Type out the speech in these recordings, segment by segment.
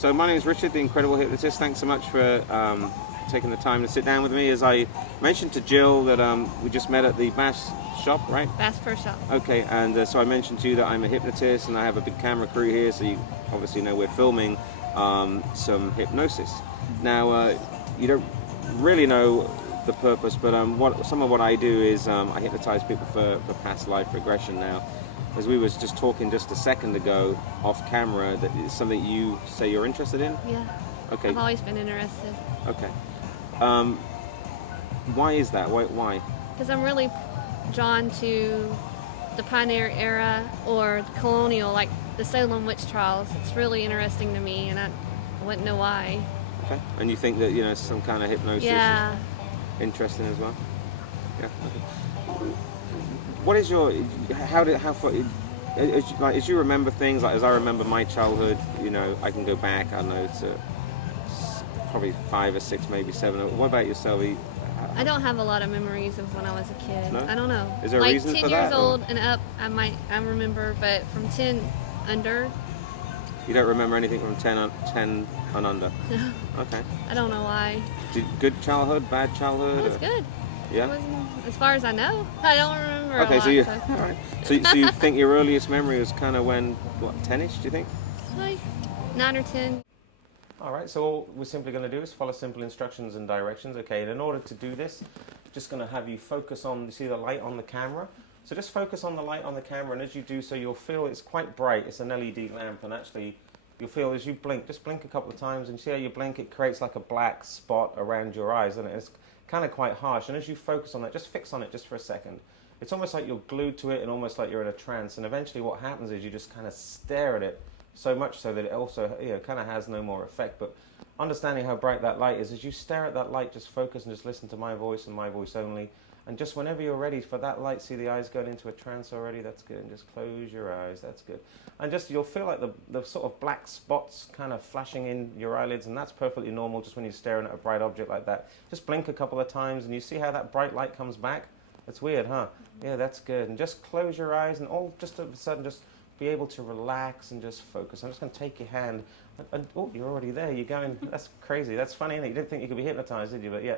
So my name is Richard, the Incredible Hypnotist. Thanks so much for taking the time to sit down with me. As I mentioned to Jill that we just met at the Bass shop, right? Bass Pro Shop. Okay, and so I mentioned to you that I'm a hypnotist and I have a big camera crew here, so you obviously know we're filming some hypnosis. Now, you don't really know the purpose, but some of what I do is I hypnotize people for past life regression. Now, as we was just talking just a second ago off camera, that is something you say you're interested in? Yeah. Okay. I've always been interested. Okay. Why is that? Why? Because I'm really drawn to the pioneer era or colonial, like the Salem witch trials. It's really interesting to me, and I wouldn't know why. Okay. And you think that some kind of hypnosis Yeah. is interesting as well? Yeah. Okay. What is your how far as you remember things, like as I remember my childhood, I can go back, I don't know, to probably 5 or 6, maybe 7. What about yourself? I don't have a lot of memories of when I was a kid. No? I don't know. Is there a like reason 10 for years that, old and up, I remember, but from 10 under, You don't remember anything from 10 and under? Okay. I don't know why. Good childhood, bad childhood? It was good. Yeah? It wasn't, as far as I know. I don't remember Okay, a lot. so you all right. So you think your earliest memory was kind of when, what, 10ish, do you think? Like 9 or 10. All right, so all we're simply going to do is follow simple instructions and directions. Okay, and in order to do this, just going to have you focus on, you see the light on the camera? So just focus on the light on the camera, and as you do so, you'll feel it's quite bright. It's an LED lamp, and actually you'll feel as you blink, just blink a couple of times, and see how you blink, it creates like a black spot around your eyes, and it's kind of quite harsh. And as you focus on that, just fix on it just for a second. It's almost like you're glued to it and almost like you're in a trance, and eventually what happens is you just kind of stare at it so much so that it also kind of has no more effect. But understanding how bright that light is, as you stare at that light, just focus and just listen to my voice and my voice only. And just whenever you're ready for that light, see the eyes going into a trance already, that's good. And just close your eyes, that's good. And just you'll feel like the sort of black spots kind of flashing in your eyelids, and that's perfectly normal just when you're staring at a bright object like that. Just blink a couple of times and you see how that bright light comes back. That's weird, huh? Yeah, that's good. And just close your eyes and all just all of a sudden just be able to relax and just focus. I'm just going to take your hand. And oh, you're already there. You're going, that's crazy. That's funny, isn't it? You didn't think you could be hypnotized, did you? But yeah,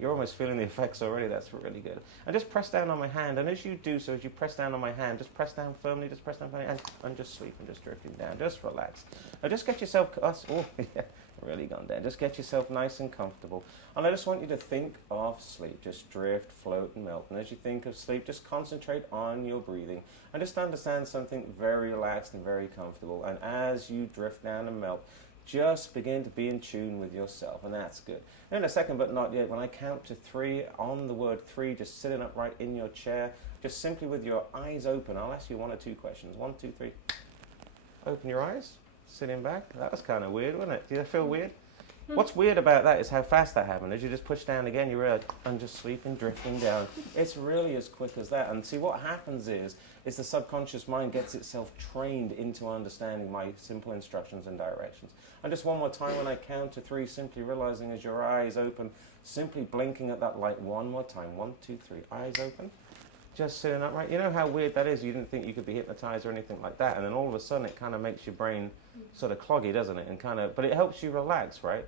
you're almost feeling the effects already. That's really good. And just press down on my hand. And as you do so, as you press down on my hand, just press down firmly, just press down firmly, and just sleep and just drifting down. Just relax. Now just get yourself, oh, yeah, really gone down. Just get yourself nice and comfortable. And I just want you to think of sleep. Just drift, float, and melt. And as you think of sleep, just concentrate on your breathing. And just understand something very relaxed and very comfortable. And as you drift down and melt, just begin to be in tune with yourself, and that's good. In a second, but not yet, when I count to 3, on the word 3, just sitting upright in your chair, just simply with your eyes open, I'll ask you 1 or 2 questions. 1, 2, 3. Open your eyes, sitting back. That was kind of weird, wasn't it? Did that feel weird? What's weird about that is how fast that happened. As you just push down again, you're and just sleeping, drifting down. It's really as quick as that. And see, what happens is the subconscious mind gets itself trained into understanding my simple instructions and directions. And just one more time, when I count to 3, simply realizing as your eyes open, simply blinking at that light 1 more time. 1, 2, 3. Eyes open. Just sitting upright. You know how weird that is? You didn't think you could be hypnotized or anything like that, and then all of a sudden it kind of makes your brain sort of cloggy, doesn't it? And but it helps you relax, right?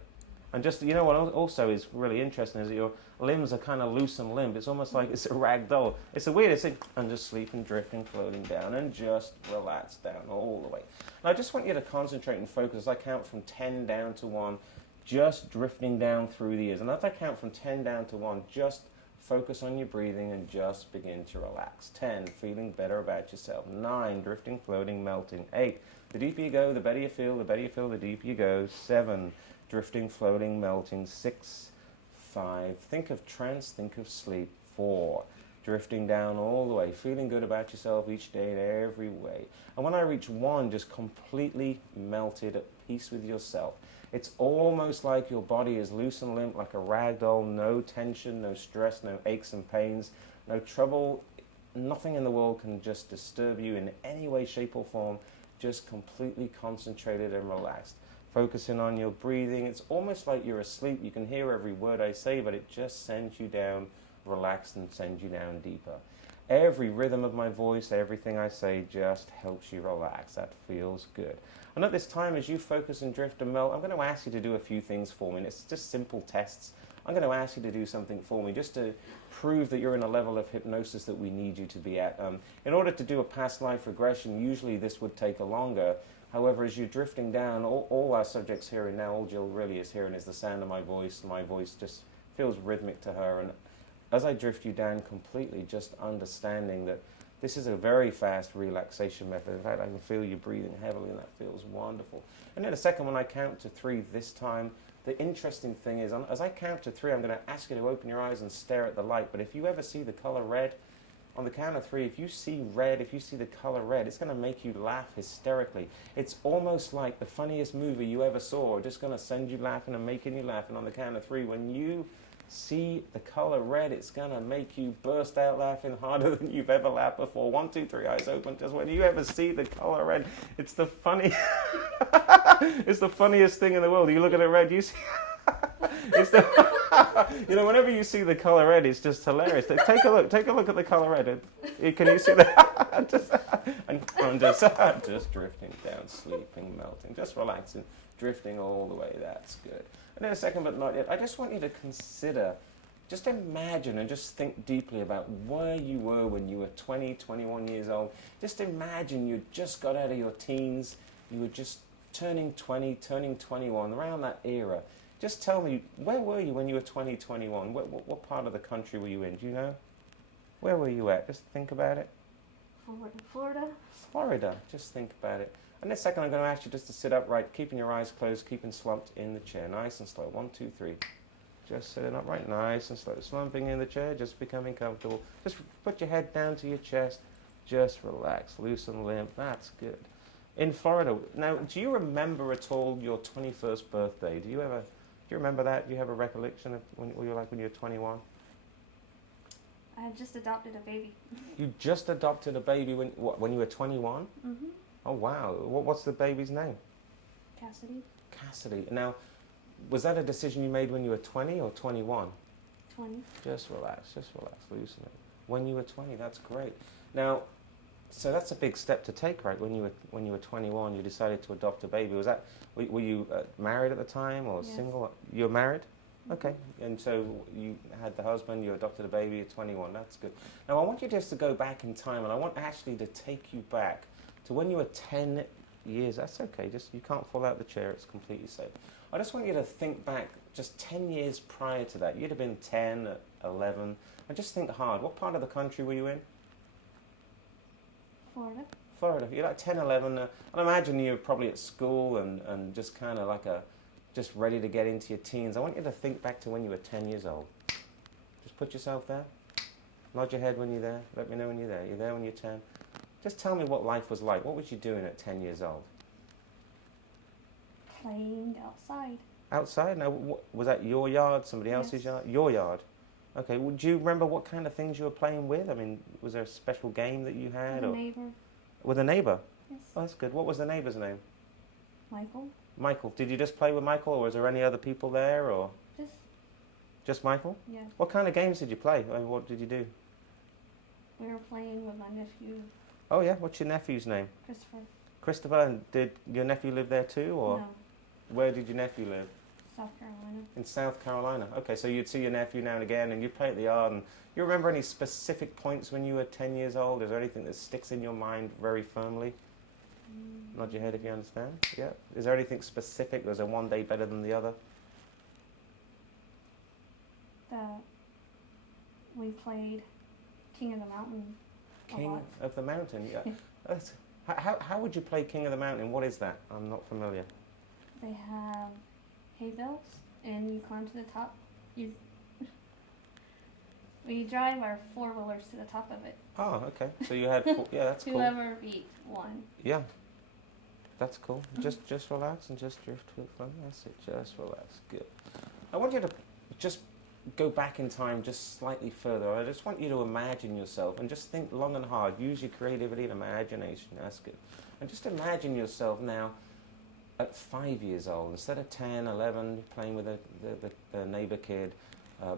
And just, you know what also is really interesting is that your limbs are kind of loose and limp. It's almost like it's a rag doll. It's the weirdest thing. And just sleeping, drifting, floating down, and just relax down all the way. And I just want you to concentrate and focus as I count from 10 down to 1, just drifting down through the ears. And as I count from 10 down to 1, just focus on your breathing and just begin to relax. 10, feeling better about yourself. 9, drifting, floating, melting. 8, the deeper you go, the better you feel, the deeper you go. 7, drifting, floating, melting. 6, 5, think of trance, think of sleep. 4, drifting down all the way, feeling good about yourself each day in every way. And when I reach 1, just completely melted, at peace with yourself. It's almost like your body is loose and limp, like a rag doll, no tension, no stress, no aches and pains, no trouble. Nothing in the world can just disturb you in any way, shape, or form. Just completely concentrated and relaxed. Focusing on your breathing. It's almost like you're asleep. You can hear every word I say, but it just sends you down relaxed and sends you down deeper. Every rhythm of my voice, everything I say just helps you relax. That feels good. And at this time, as you focus and drift and melt, I'm going to ask you to do a few things for me. And it's just simple tests. I'm going to ask you to do something for me just to prove that you're in a level of hypnosis that we need you to be at. In order to do a past life regression, usually this would take a longer. However, as you're drifting down, all our subjects hearing now, all Jill really is hearing is the sound of my voice. My voice just feels rhythmic to her. And as I drift you down completely, just understanding that this is a very fast relaxation method. In fact, I can feel you breathing heavily, and that feels wonderful. And in a second, when I count to 3 this time, the interesting thing is, as I count to 3, I'm going to ask you to open your eyes and stare at the light. But if you ever see the color red, on the count of 3, if you see red, if you see the color red, it's going to make you laugh hysterically. It's almost like the funniest movie you ever saw, just going to send you laughing and making you laugh. And on the count of 3, when you see the color red, it's going to make you burst out laughing harder than you've ever laughed before. 1, 2, 3, eyes open. Just when you ever see the color red, it's the funny, it's the funniest thing in the world. You look at it red, you see, it's the, whenever you see the color red, it's just hilarious. Take a look at the color red. Can you see that? I'm just drifting down, sleeping, melting, just relaxing, drifting all the way. That's good. And in a second, but not yet, I just want you to consider, just imagine and just think deeply about where you were when you were 20, 21 years old. Just imagine you just got out of your teens, you were just turning 20, turning 21, around that era. Just tell me, where were you when you were 20, 21? What part of the country were you in? Do you know? Where were you at? Just think about it. Florida. Florida. Just think about it. And in a second, I'm going to ask you just to sit upright, keeping your eyes closed, keeping slumped in the chair. Nice and slow. 1, 2, 3. Just sitting upright, nice and slow. Slumping in the chair, just becoming comfortable. Just put your head down to your chest. Just relax, loosen limb. That's good. In Florida. Now, do you remember at all your 21st birthday? Do you remember that? Do you have a recollection of what you were like when you were 21? I had just adopted a baby. You just adopted a baby when you were 21? Mm-hmm. Oh, wow. What's the baby's name? Cassidy. Cassidy. Now, was that a decision you made when you were 20 or 21? 20. Just relax, loosen it. When you were 20, that's great. Now, so that's a big step to take, right? When you were 21, you decided to adopt a baby. Were you married at the time or Yes. single? You were married? Mm-hmm. Okay. And so you had the husband, you adopted a baby at 21. That's good. Now, I want you just to go back in time, and I want actually to take you back to when you were 10 years. That's okay. Just you can't fall out the chair. It's completely safe. I just want you to think back just 10 years prior to that. You'd have been 10, 11. And just think hard. What part of the country were you in? Florida. Florida. You're like 10, 11. And I imagine you were probably at school and just kind of like just ready to get into your teens. I want you to think back to when you were 10 years old. Just put yourself there. Nod your head when you're there. Let me know when you're there. You're there when you're 10. Just tell me what life was like. What was you doing at 10 years old? Playing outside. Outside? Now, was that your yard, somebody else's yard? Your yard. Okay. Well, do you remember what kind of things you were playing with? I mean, was there a special game that you had? With a neighbor. With a neighbor? Yes. Oh, that's good. What was the neighbor's name? Michael. Michael. Did you just play with Michael, or was there any other people there, or just Michael? Yeah. What kind of games did you play? I mean, what did you do? We were playing with my nephew. Oh yeah. What's your nephew's name? Christopher. Christopher. And did your nephew live there too, or No. where did your nephew live? South Carolina. In South Carolina. Okay, so you'd see your nephew now and again, and you'd play at the yard. And you remember any specific points when you were 10 years old? Is there anything that sticks in your mind very firmly? Nod your head if you understand. Yeah. Is there anything specific? Was there one day better than the other? That we played King of the Mountain a King lot. of the Mountain. Yeah. How would you play King of the Mountain? What is that? I'm not familiar. They have hay bales, and you climb to the top. We drive our 4-wheelers to the top of it. Oh, okay. So you had yeah, that's cool. Whoever beat won. Yeah. That's cool. Just relax and just drift with fun. That's it. Just relax. Good. I want you to just go back in time just slightly further. I just want you to imagine yourself and just think long and hard. Use your creativity and imagination. That's good. And just imagine yourself now at 5 years old, instead of 10, 11, playing with the neighbor kid.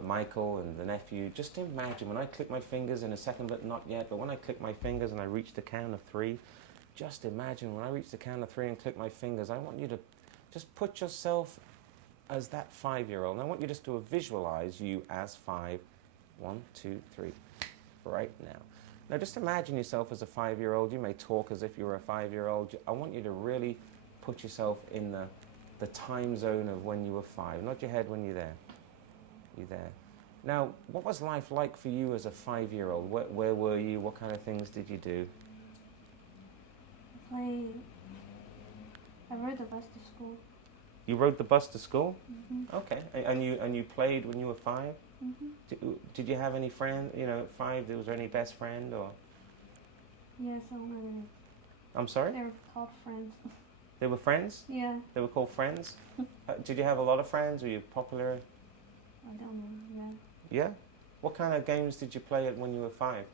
Michael and the nephew, just imagine when I click my fingers in a second, but not yet, but when I click my fingers and I reach the count of 3, just imagine when I reach the count of 3 and click my fingers, I want you to just put yourself as that 5-year-old. And I want you just to visualize you as 5. 1, 2, 3, right now. Now just imagine yourself as a 5-year-old. You may talk as if you were a 5-year-old. I want you to really put yourself in the time zone of when you were 5. Nod your head when you're there. You're there. Now, what was life like for you as a 5-year-old? Where were you? What kind of things did you do? I rode the bus to school. You rode the bus to school? Mm-hmm. Okay. And you played when you were 5? Mm-hmm. Did you have any friends? You know, 5. Was there any best friend or? Yeah, so many. I'm sorry. They were called friends. They were friends. Yeah. They were called friends. Did you have a lot of friends? Were you popular? I don't know. Yeah. Yeah. What kind of games did you play when you were 5?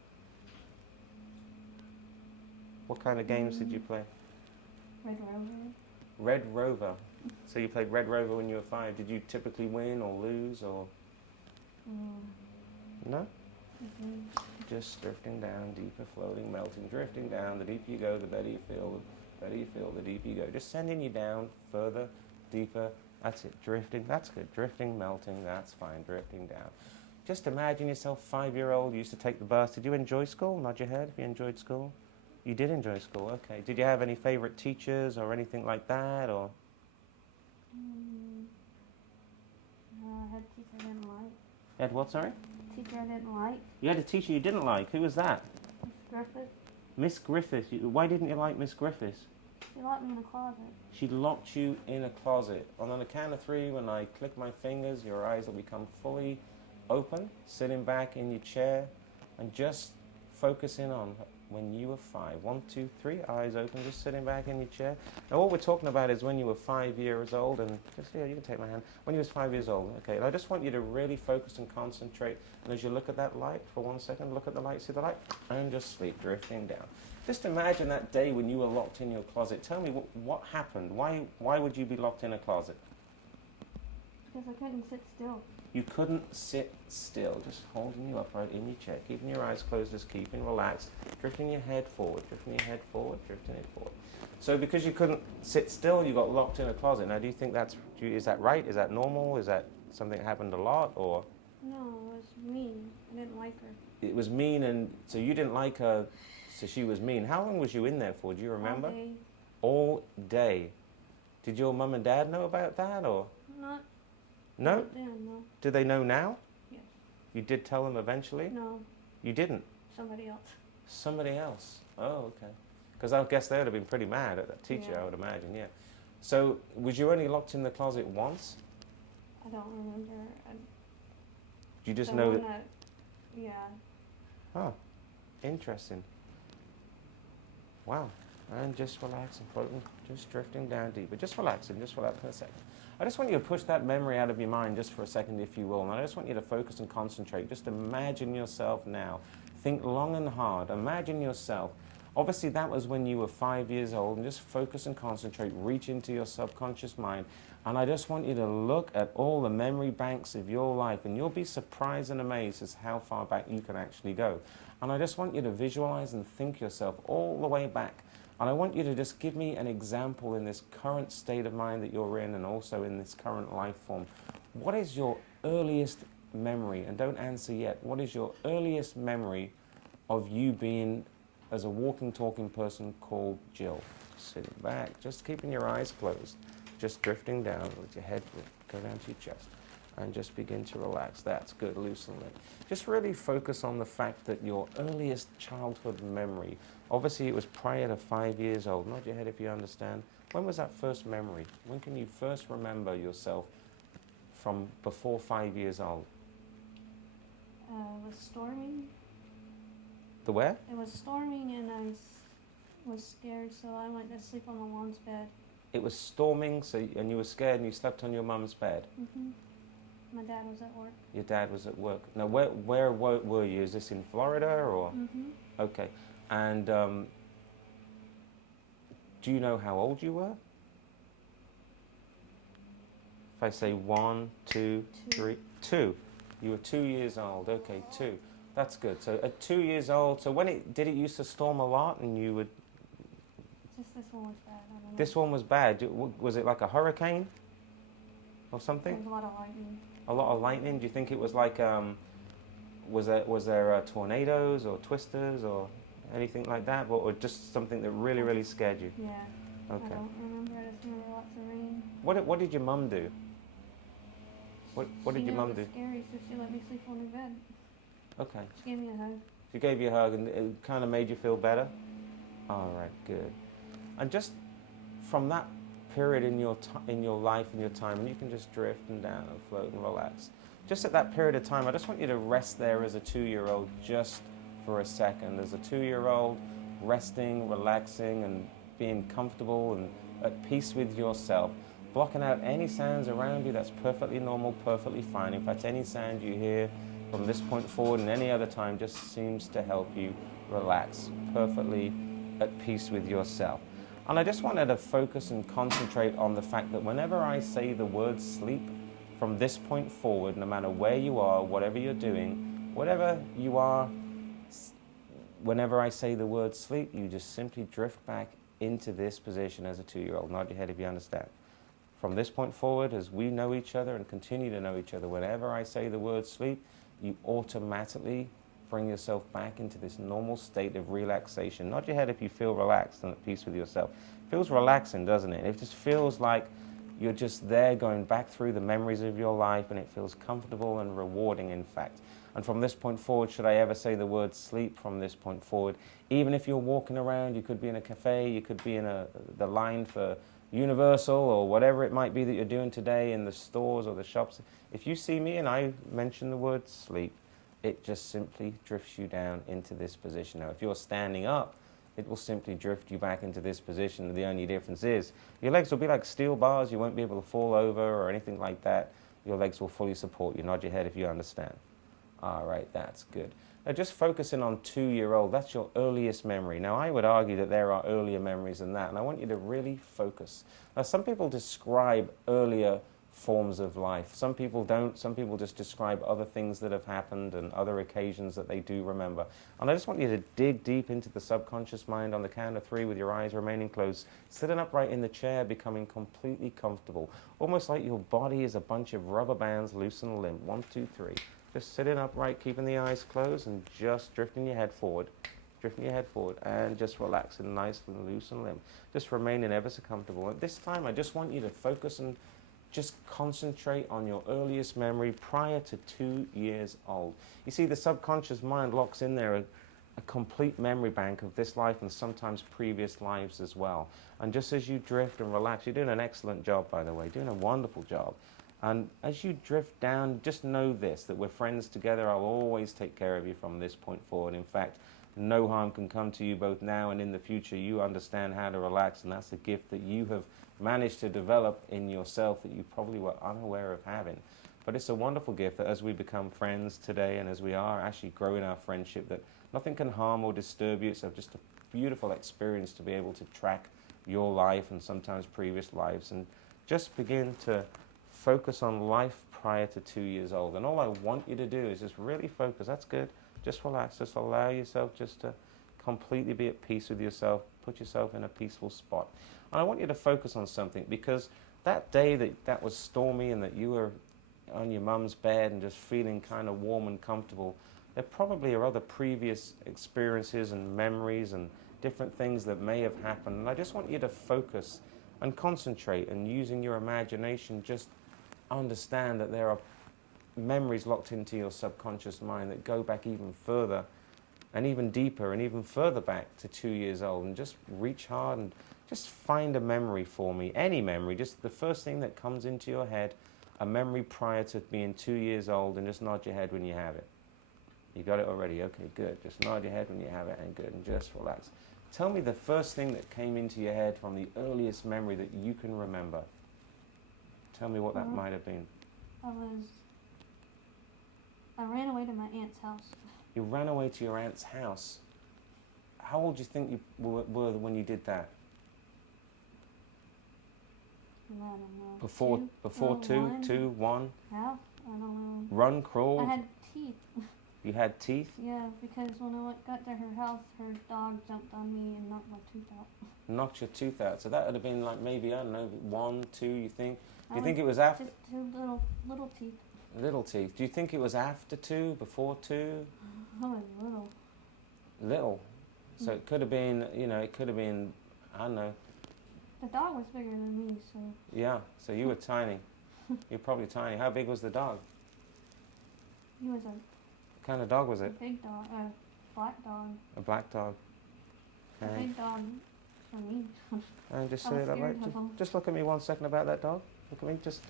What kind of games did you play? Red Rover. Red Rover. So you played Red Rover when you were 5. Did you typically win or lose or? No? Mm-hmm. Just drifting down, deeper, floating, melting, drifting down. The deeper you go, the better you feel. The better you feel, the deeper you go. Just sending you down, further, deeper. That's it. Drifting. That's good. Drifting, melting. That's fine. Drifting down. Just imagine yourself 5-year-old. You used to take the bus. Did you enjoy school? Nod your head if you enjoyed school. You did enjoy school. Okay. Did you have any favorite teachers or anything like that, or? I had a teacher I didn't like. You had what? Sorry. Teacher I didn't like. You had a teacher you didn't like. Who was that? Miss Griffith. Miss Griffith. Why didn't you like Miss Griffith? She locked me in a closet. She locked you in a closet. And on the count of 3, when I click my fingers, your eyes will become fully open, sitting back in your chair, and just focusing on when you were 5. 1, 2, 3, eyes open, just sitting back in your chair. Now what we're talking about is when you were 5 years old, and just here, you can take my hand. When you was 5 years old, okay, and I just want you to really focus and concentrate. And as you look at that light for 1 second, look at the light, see the light, and just sleep, drifting down. Just imagine that day when you were locked in your closet. Tell me what happened. Why would you be locked in a closet? Because I couldn't sit still. You couldn't sit still, just holding you upright in your chair, keeping your eyes closed, just keeping relaxed, drifting your head forward, drifting your head forward, drifting it forward. So because you couldn't sit still, you got locked in a closet. Now, do you think is that right? Is that normal? Is that something that happened a lot, or? No, it was mean. I didn't like her. It was mean, and so you didn't like her, so she was mean. How long was you in there for? Do you remember? All day. All day. Did your mum and dad know about that, or? Not. No? Yeah, no. Do they know now? Yes. You did tell them eventually? No. You didn't? Somebody else. Somebody else. Oh, okay. Because I guess they would have been pretty mad at that teacher, Yeah. I would imagine, yeah. So, was you only locked in the closet once? I don't remember. You just The know one that... Yeah. Oh, interesting. Wow. And just relaxing, floating, just drifting down deeper. Just relaxing for a second. I just want you to push that memory out of your mind just for a second, if you will. And I just want you to focus and concentrate. Just imagine yourself now. Think long and hard. Imagine yourself. Obviously, that was when you were 5 years old. And just focus and concentrate. Reach into your subconscious mind. And I just want you to look at all the memory banks of your life. And you'll be surprised and amazed as how far back you can actually go. And I just want you to visualize and think yourself all the way back. And I want you to just give me an example in this current state of mind that you're in, and also in this current life form. What is your earliest memory? And don't answer yet. What is your earliest memory of you being as a walking, talking person called Jill? Sitting back, just keeping your eyes closed, just drifting down, let your head go down to your chest, and just begin to relax. That's good. Loosen it. Just really focus on the fact that your earliest childhood memory, obviously it was prior to 5 years old. Nod your head if you understand. When was that first memory? When can you first remember yourself from before 5 years old? It was storming. The where? It was storming, and I was scared, so I went to sleep on my mom's bed. It was storming, and you were scared, and you slept on your mum's bed. Mm-hmm. My dad was at work. Your dad was at work. Now, where were you? Is this in Florida, or? Mm-hmm. Okay. And do you know how old you were? If I say 1, 2, 3, 2. You were 2 years old. Okay, 2. That's good. So at 2 years old, so did it used to storm a lot and you would... Just this one was bad. I don't know. This one was bad. Was it like a hurricane or There something? was a lot of lightning. A lot of lightning? Do you think it was like, was there tornadoes or twisters or anything like that? Or just something that really, really scared you? Yeah. Okay. I don't remember. I just remember lots of rain. What did your mum do? What did your mum do? She knew it was scary, so she let me sleep on the bed. Okay. She gave me a hug. She gave you a hug and it kind of made you feel better? All right, good. And just from that period in your life and your time, and you can just drift and down and float and relax. Just at that period of time, I just want you to rest there as a 2-year-old just for a second. As a 2-year-old, resting, relaxing, and being comfortable and at peace with yourself. Blocking out any sounds around you, that's perfectly normal, perfectly fine. In fact, any sound you hear from this point forward and any other time just seems to help you relax, perfectly at peace with yourself. And I just wanted to focus and concentrate on the fact that whenever I say the word sleep, from this point forward, no matter where you are, whatever you're doing, whatever you are, whenever I say the word sleep, you just simply drift back into this position as a 2-year-old. Nod your head if you understand. From this point forward, as we know each other and continue to know each other, whenever I say the word sleep, you automatically bring yourself back into this normal state of relaxation. Nod your head if you feel relaxed and at peace with yourself. It feels relaxing, doesn't it? It just feels like you're just there going back through the memories of your life, and it feels comfortable and rewarding, in fact. And from this point forward, should I ever say the word sleep from this point forward, even if you're walking around, you could be in a cafe, you could be in the line for Universal or whatever it might be that you're doing today in the stores or the shops. If you see me and I mention the word sleep, it just simply drifts you down into this position. Now, if you're standing up, it will simply drift you back into this position. The only difference is your legs will be like steel bars. You won't be able to fall over or anything like that. Your legs will fully support you. Nod your head if you understand. All right, that's good. Now, just focusing on 2-year-old, that's your earliest memory. Now, I would argue that there are earlier memories than that, and I want you to really focus. Now, some people describe earlier forms of life. Some people don't. Some people just describe other things that have happened and other occasions that they do remember. And I just want you to dig deep into the subconscious mind on the count of 3 with your eyes remaining closed, sitting upright in the chair, becoming completely comfortable, almost like your body is a bunch of rubber bands loose and limp. 1, 2, 3. Just sitting upright, keeping the eyes closed, and just drifting your head forward, and just relaxing nice and loose and limp. Just remaining ever so comfortable. At this time, I just want you to focus and just concentrate on your earliest memory prior to 2 years old. You see, the subconscious mind locks in there a complete memory bank of this life and sometimes previous lives as well. And just as you drift and relax, you're doing an excellent job, by the way, doing a wonderful job. And as you drift down, just know this, that we're friends together. I'll always take care of you from this point forward. In fact, no harm can come to you both now and in the future. You understand how to relax, and that's a gift that you have managed to develop in yourself that you probably were unaware of having. But it's a wonderful gift that as we become friends today and as we are actually growing our friendship, that nothing can harm or disturb you. It's just a beautiful experience to be able to track your life and sometimes previous lives and just begin to focus on life prior to 2 years old. And all I want you to do is just really focus. That's good. Just relax. Just allow yourself just to completely be at peace with yourself. Put yourself in a peaceful spot. And I want you to focus on something, because that day that was stormy and that you were on your mum's bed and just feeling kind of warm and comfortable, there probably are other previous experiences and memories and different things that may have happened. And I just want you to focus and concentrate, and using your imagination, just understand that there are memories locked into your subconscious mind that go back even further and even deeper and even further back to 2 years old. And just reach hard and just find a memory for me, any memory, just the first thing that comes into your head, a memory prior to being 2 years old, and just nod your head when you have it. You got it already? Okay, good. Just nod your head when you have it, and good, and just relax. Tell me the first thing that came into your head from the earliest memory that you can remember. Tell me what that might have been. I ran away to my aunt's house. You ran away to your aunt's house. How old do you think you were when you did that? I don't know. Before two, 1? Yeah, I don't know. Run, crawl? I had teeth. You had teeth? Yeah, because when I got to her house, her dog jumped on me and knocked my tooth out. Knocked your tooth out. So that would have been like maybe, I don't know, 1, 2, you think? Do you I think was it was after? Just two little teeth. Little teeth. Do you think it was after 2, before 2? I was little. Little. So it could have been, you know, it could have been, I don't know. The dog was bigger than me, so. Yeah, so you were tiny. You're probably tiny. How big was the dog? He was What kind of dog was a it? big dog, a black dog. A black dog. A big dog for me. And just I say was that way. scared of him. Just look at me 1 second about that dog. Look at me, just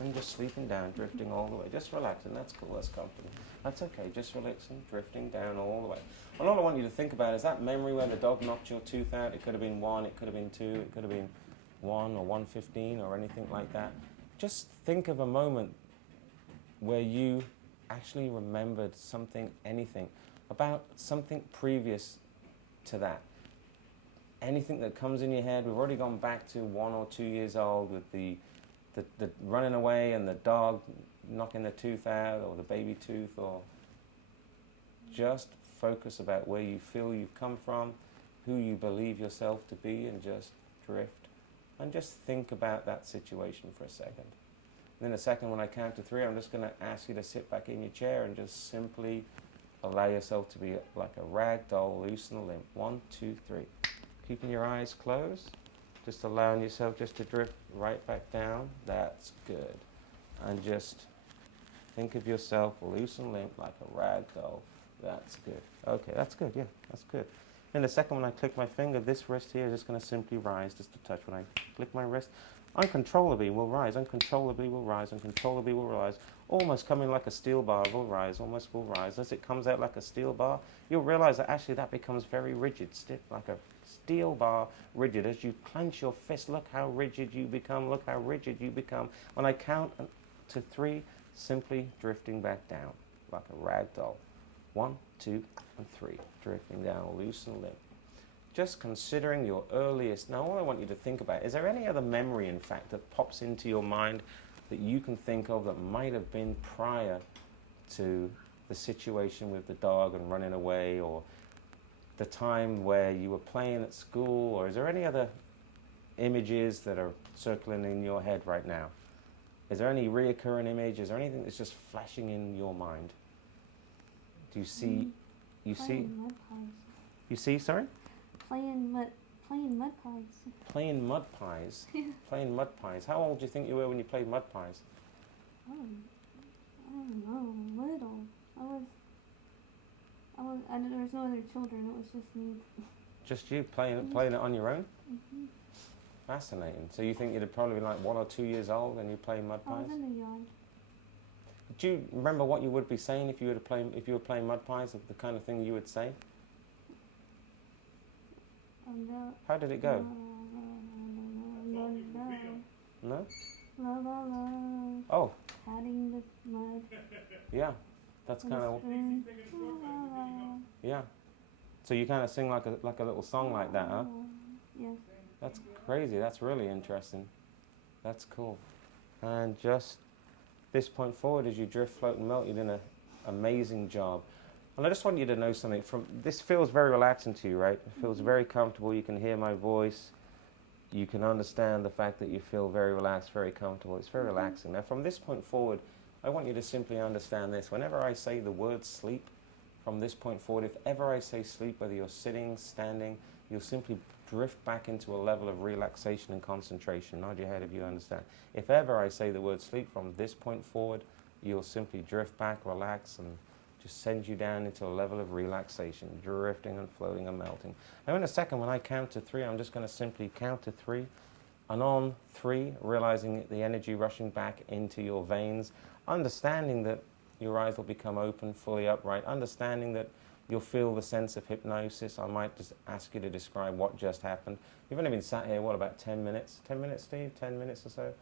and just sleeping down, drifting all the way. Just relaxing. That's cool. That's comfortable. That's okay. Just relaxing, drifting down all the way. And all I want you to think about is that memory where the dog knocked your tooth out. It could have been 1. It could have been 2. It could have been 1 or 115 or anything like that. Just think of a moment where you actually remembered something, anything, about something previous to that. Anything that comes in your head. We've already gone back to 1 or 2 years old with the running away and the dog knocking the tooth out or the baby tooth, or just focus about where you feel you've come from, who you believe yourself to be, and just drift. And just think about that situation for a second. And in a second, when I count to 3, I'm just going to ask you to sit back in your chair and just simply allow yourself to be like a rag doll, loose and limp. 1, 2, 3. Keeping your eyes closed, just allowing yourself just to drift right back down. That's good. And just think of yourself loose and limp like a rag doll. That's good. Okay, that's good. Yeah, that's good. In a second, when I click my finger, this wrist here is just going to simply rise just a touch. When I click my wrist, uncontrollably will rise, uncontrollably will rise, uncontrollably will rise, almost coming like a steel bar will rise, almost will rise. As it comes out like a steel bar, you'll realize that actually that becomes very rigid, stiff, like a steel bar, rigid. As you clench your fist, look how rigid you become, look how rigid you become. When I count to 3, simply drifting back down like a rag doll. 1, 2, and 3, drifting down loose and limp. Just considering your earliest, now all I want you to think about, is there any other memory, in fact, that pops into your mind that you can think of that might have been prior to the situation with the dog and running away, or the time where you were playing at school, or is there any other images that are circling in your head right now? Is there any reoccurring image? Is there anything that's just flashing in your mind? Do you see, Playing mud pies. you see, sorry? Playing mud pies. Playing mud pies? Playing mud pies. How old do you think you were when you played mud pies? I don't know, little. There was no other children, it was just me. Just you playing it on your own? Mm-hmm. Fascinating. So you think you'd have probably been like 1 or 2 years old and you playing mud I pies? was in the yard. Do you remember what you would be saying if you were playing mud pies? The kind of thing you would say? How did it go? No? Oh, Patting the mud. yeah. That's kind of, yeah. So you kind of sing like a little song like that, huh? Yeah. That's crazy. That's really interesting. That's cool. And just this point forward, as you drift, float, and melt, you're doing an amazing job. And I just want you to know something. This feels very relaxing to you, right? It feels very comfortable. You can hear my voice. You can understand the fact that you feel very relaxed, very comfortable. It's very relaxing. Now, from this point forward, I want you to simply understand this. Whenever I say the word sleep, from this point forward, if ever I say sleep, whether you're sitting, standing, you'll simply drift back into a level of relaxation and concentration. Nod your head if you understand. If ever I say the word sleep, from this point forward, you'll simply drift back, relax, and just send you down into a level of relaxation, drifting and floating and melting. Now in a second, when I count to 3, I'm just going to simply count to 3. And on 3, realizing the energy rushing back into your veins, understanding that your eyes will become open, fully upright, understanding that you'll feel the sense of hypnosis. I might just ask you to describe what just happened. You've only been sat here, what, about 10 minutes? 10 minutes, Steve? 10 minutes or so?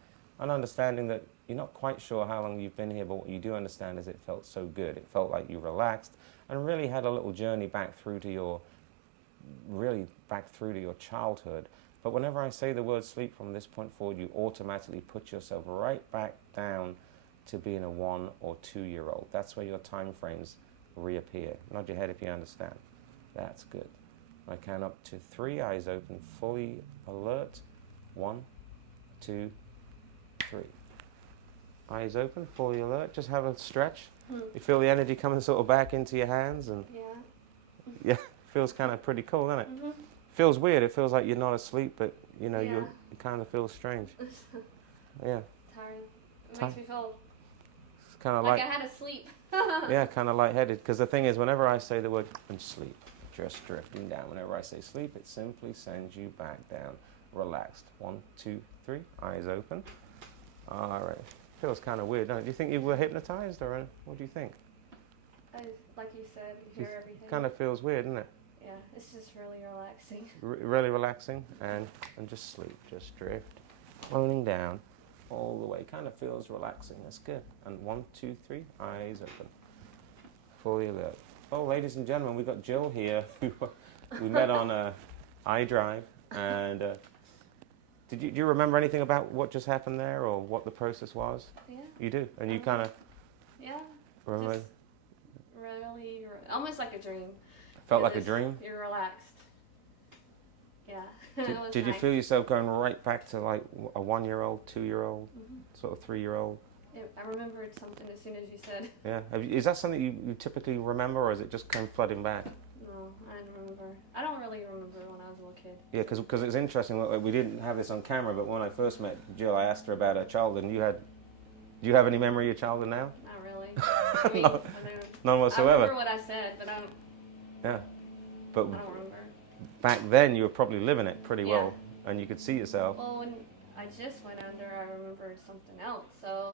And understanding that you're not quite sure how long you've been here, but what you do understand is it felt so good. It felt like you relaxed and really had a little journey back through to your, childhood. But whenever I say the word sleep from this point forward, you automatically put yourself right back down to being a 1 or 2-year-old. That's where your time frames reappear. Nod your head if you understand. That's good. I count up to 3, eyes open, fully alert. 1, 2, 3. Eyes open, fully alert. Just have a stretch. You feel the energy coming sort of back into your hands, and yeah, feels kind of pretty cool, doesn't it? Feels weird. It feels like you're not asleep, but you know you kind of feel strange. Yeah. Tired. It makes me feel It's kind of like I had to sleep. yeah, kind of lightheaded. Because the thing is, whenever I say the word sleep, just drifting down. Whenever I say sleep, it simply sends you back down, relaxed. 1, 2, 3, eyes open. All right. Feels kind of weird, don't it? Do you think you were hypnotized, or what do you think? Like you said, you hear everything. Kind of feels weird, doesn't it? Yeah, it's just really relaxing. Really relaxing, and just sleep, just drift, floating down all the way. Kind of feels relaxing. That's good. And 1, 2, 3, eyes open, fully alert. Oh, ladies and gentlemen, we've got Jill here, who we met on iDrive, and do you remember anything about what just happened there, or what the process was? Yeah. You do, and you kind of remember. Just really, almost like a dream. Felt like a dream. You're relaxed. Yeah. Did you feel yourself going right back to like a 1-year-old, 2-year-old, sort of 3-year-old? I remembered something as soon as you said. Yeah. Is that something you typically remember, or is it just come flooding back? No, I remember. I don't really remember when I was a little kid. Yeah, because it's interesting. We didn't have this on camera, but when I first met Jill, I asked her about her childhood. And do you have any memory of your childhood now? Not really. I mean, No, none whatsoever. I remember what I said, but I Yeah, but don't remember. back then you were probably living it pretty well, and you could see yourself. Well, when I just went under, I remembered something else. So